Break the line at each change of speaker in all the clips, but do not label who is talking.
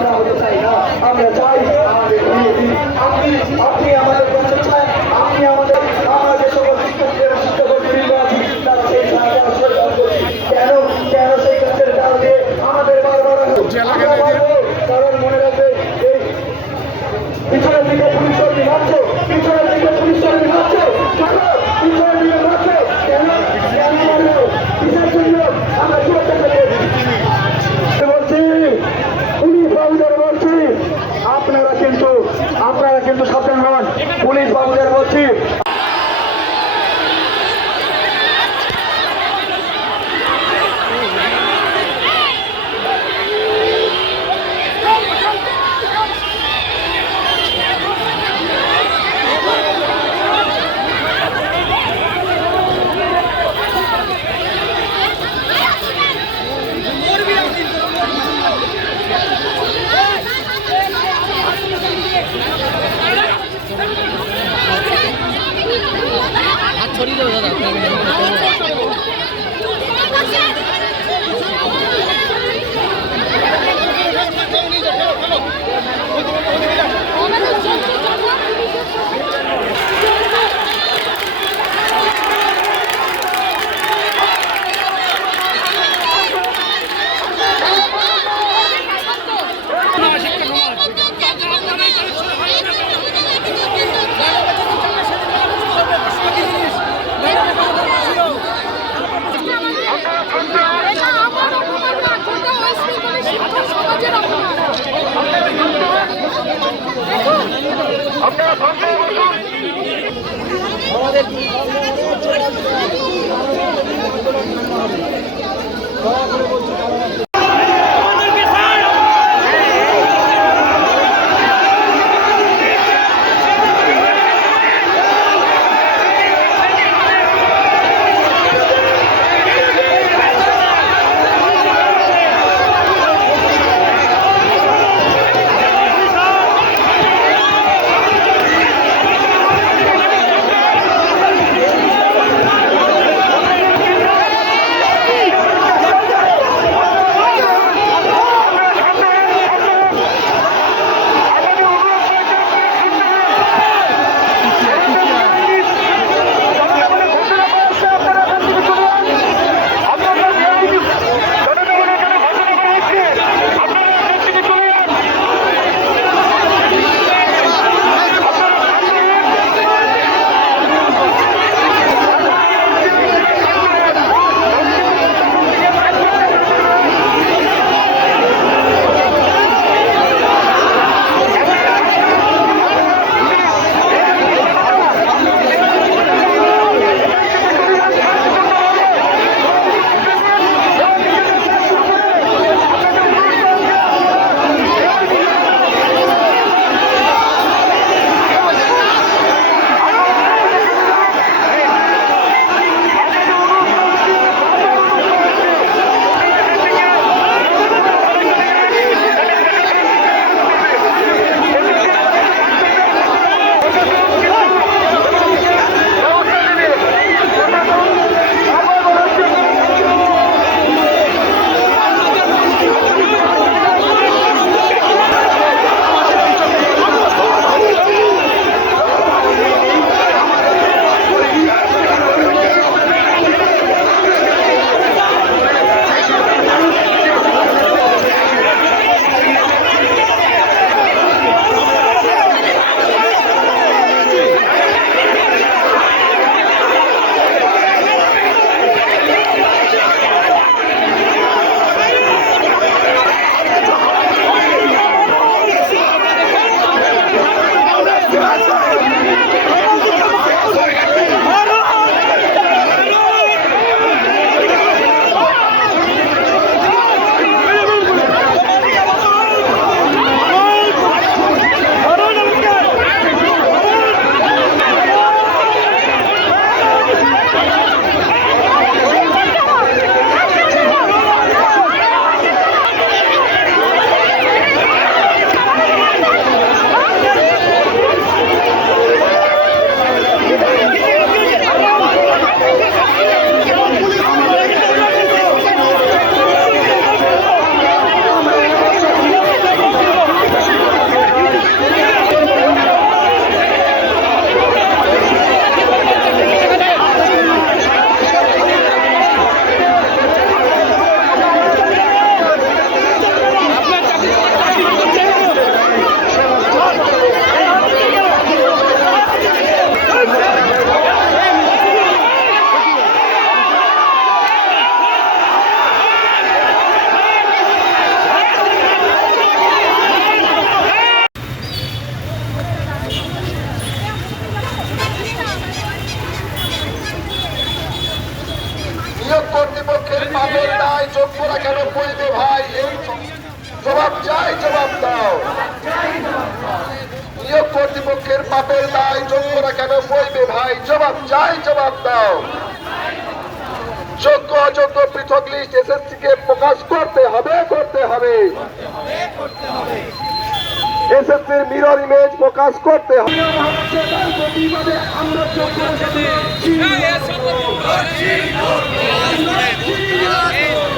আমরা হতে চাই না। আমরা চাই আমাদের আপনি শত্রুরা কেন বলবে ভাই এই জবাব চাই জবাব দাও কর্তৃপক্ষের পাপের দায় যোগ্যরা কেন
বইবে ভাই জবাব
চাই জবাব দাও যোগ্য অযোগ্য পৃথক লিস্ট এসএসসি কে প্রকাশ করতে হবে করতে হবে এসএসসির মিরর ইমেজ প্রকাশ করতে হবে আমরা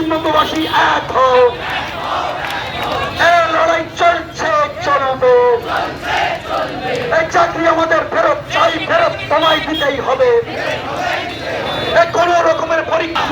পশ্চিমবঙ্গবাসী এক লড়াই চলছে, চলবে। এই চাকরি আমাদের ফেরত চাই, ফেরত তোমায় দিতেই হবে। কোনো রকমের পরীক্ষা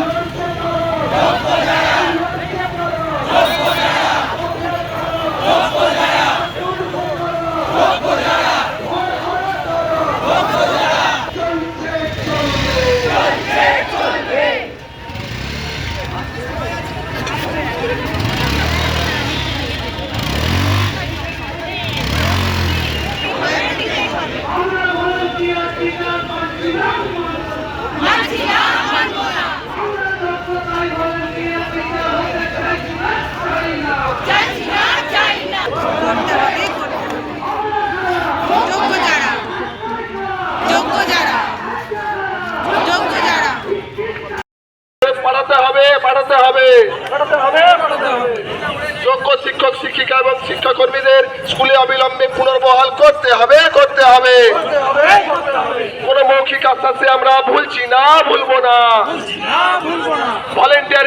যোগ্য যারা যোগ্য যারা যোগ্য যারা
পাঠাতে হবে পাঠাতে হবে পাঠাতে হবে পাঠাতে হবে যোগ্য শিক্ষক শিক্ষিকা এবং শিক্ষাকর্মীদের স্কুলে অবিলম্বে পুনর্বহাল করতে হবে করতে হবে কোন মৌখিক আশ্বাসে আমরা ভুলছি না ভুলবো না। ভলেন্টিয়ার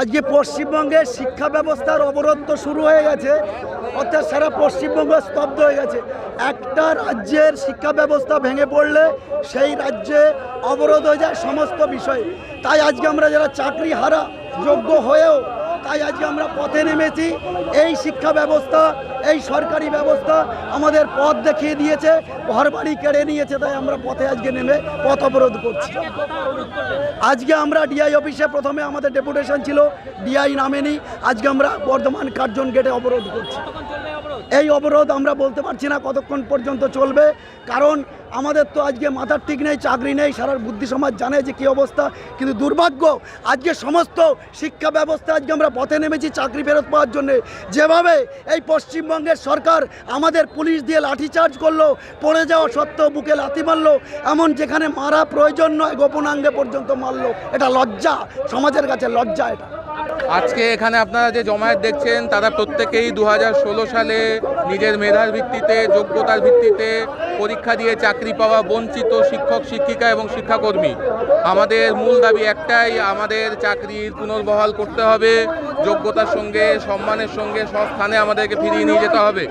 আজকে পশ্চিমবঙ্গের শিক্ষা ব্যবস্থার অবরোধ তো শুরু হয়ে গেছে অর্থাৎ সারা পশ্চিমবঙ্গ স্তব্ধ হয়ে গেছে। একটা রাজ্যের শিক্ষা ব্যবস্থা ভেঙে পড়লে সেই রাজ্যে অবরোধ হয়ে যায় সমস্ত বিষয়। তাই আজকে আমরা যারা চাকরি হারা যোগ্য হয়েও তাই আজকে আমরা পথে নেমেছি। এই শিক্ষা ব্যবস্থা, এই সরকারি ব্যবস্থা আমাদের পথ দেখিয়ে দিয়েছে ঘর বাড়ি কেড়ে নিয়েছে, তাই আমরা পথে আজকে নেমে পথ অবরোধ করছি। আজকে আমরা ডিআই অফিসে প্রথমে আমাদের ডেপুটেশন ছিল ডিআই নামেনি, আজকে আমরা বর্ধমান কার্জন গেটে অবরোধ করছি। এই অবরোধ আমরা বলতে পারছি না কতক্ষণ পর্যন্ত চলবে, কারণ আমাদের তো আজকে মাথার ঠিক নেই, চাকরি নেই, সারা বুদ্ধি সমাজ জানে যে কী অবস্থা। কিন্তু দুর্ভাগ্য, আজকে সমস্ত শিক্ষা ব্যবস্থা আজকে আমরা পথে নেমেছি চাকরি ফেরত পাওয়ার জন্যে। যেভাবে এই পশ্চিমবঙ্গের সরকার আমাদের পুলিশ দিয়ে লাঠিচার্জ করল, পড়ে যাওয়া সত্ত্বেও বুকে লাথি মারলো, এমন যেখানে মারা প্রয়োজন নয়, গোপনাঙ্গে পর্যন্ত মারলো। এটা লজ্জা, সমাজের কাছে লজ্জা এটা।
আজকে এখানে আপনারা যে জমায়েত দেখছেন, তারা প্রত্যেকেই দু হাজার ষোলো সালে নিজের মেধার ভিত্তিতে, যোগ্যতার ভিত্তিতে পরীক্ষা দিয়ে চাকরি পাওয়া বঞ্চিত শিক্ষক, শিক্ষিকা এবং শিক্ষাকর্মী। আমাদের মূল দাবি একটাই, আমাদের চাকরির পুনর্বহাল করতে হবে। যোগ্যতার সঙ্গে, সম্মানের সঙ্গে সব স্থানে আমাদেরকে ফিরিয়ে নিয়ে যেতে হবে।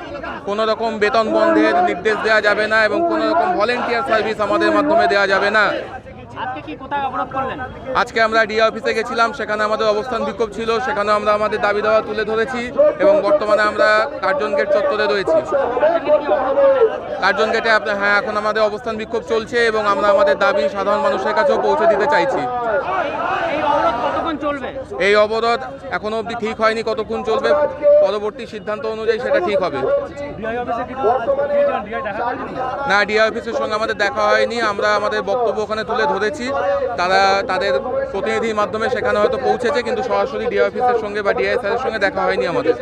কোনো রকম বেতন বন্ধের নির্দেশ দেওয়া যাবে না এবং কোনো রকম ভলেন্টিয়ার সার্ভিস আমাদের মাধ্যমে দেওয়া যাবে না।
আজকে
আমরা ডিএ অফিসে গেছিলাম সেখানে আমাদের অবস্থান বিক্ষোভ ছিল সেখানে আমরা আমাদের দাবি দাওয়া তুলে ধরেছি এবং বর্তমানে আমরা কার্জন গেট চত্বরে রয়েছি। কার্জন গেটে আপনার হ্যাঁ এখন আমাদের অবস্থান বিক্ষোভ চলছে এবং আমরা আমাদের দাবি সাধারণ মানুষের কাছেও পৌঁছে দিতে চাইছি
এই অবরোধ কতক্ষণ চলবে
এই অবরোধ এখনও অবধি ঠিক হয়নি কতক্ষণ চলবে পরবর্তী সিদ্ধান্ত অনুযায়ী সেটা ঠিক হবে। না ডিআই অফিসের সঙ্গে আমাদের দেখা হয়নি আমরা আমাদের বক্তব্য ওখানে তুলে ধরেছি। তারা তাদের প্রতিনিধির মাধ্যমে সেখানে হয়তো পৌঁছেছে কিন্তু সরাসরি ডিআই অফিসের সঙ্গে বা ডিআই স্যারের সঙ্গে দেখা হয়নি আমাদের।